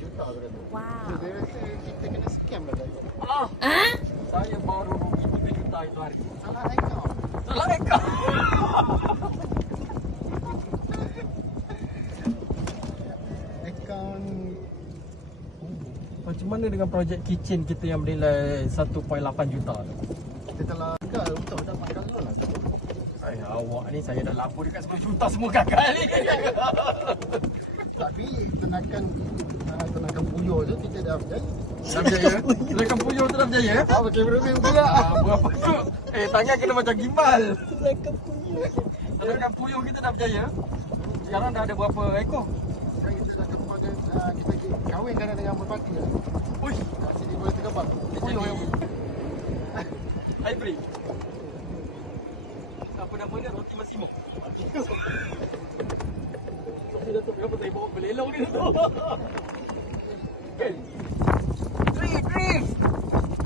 juta kereta. Wow. So, dia kita kena scam lah tadi. Oh. Ha? Saya baru rugi 3 juta itu hari. Salah rekam. Salah rekam. Macam mana dengan projek kitchen kita yang bernilai 1.8 juta tu? Kita telah gagal untuk dapat kalah lah Ayah, awak ni saya dah lapor dekat 10 juta semua gagal ni Tapi tenakan uh, tenakan puyuh tu kita dah berjaya. Dah berjaya? Tenakan puyuh tu dah berjaya? Ah, pakai berapa pula? Ah, berapa tu? Eh, tangan kena macam gimbal. Tenakan puyuh. Tenakan puyuh kita dah berjaya. Sekarang dah ada berapa ekor? Sekarang kita dah kepada uh, kita kahwinkan dengan merpati lah. Ui, Kat sini boleh terkembang. dia Puyuh yang hybrid. Apa nama dia? Roti Massimo. na ako nito. Three, three!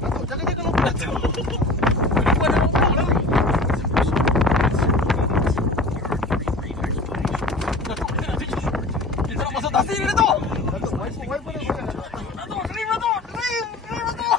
Ako, sakit ito ng plato. Pagkwa na ako na Dito na sa taas, hindi na to! Ano, dream na to! Dream! Dream na to!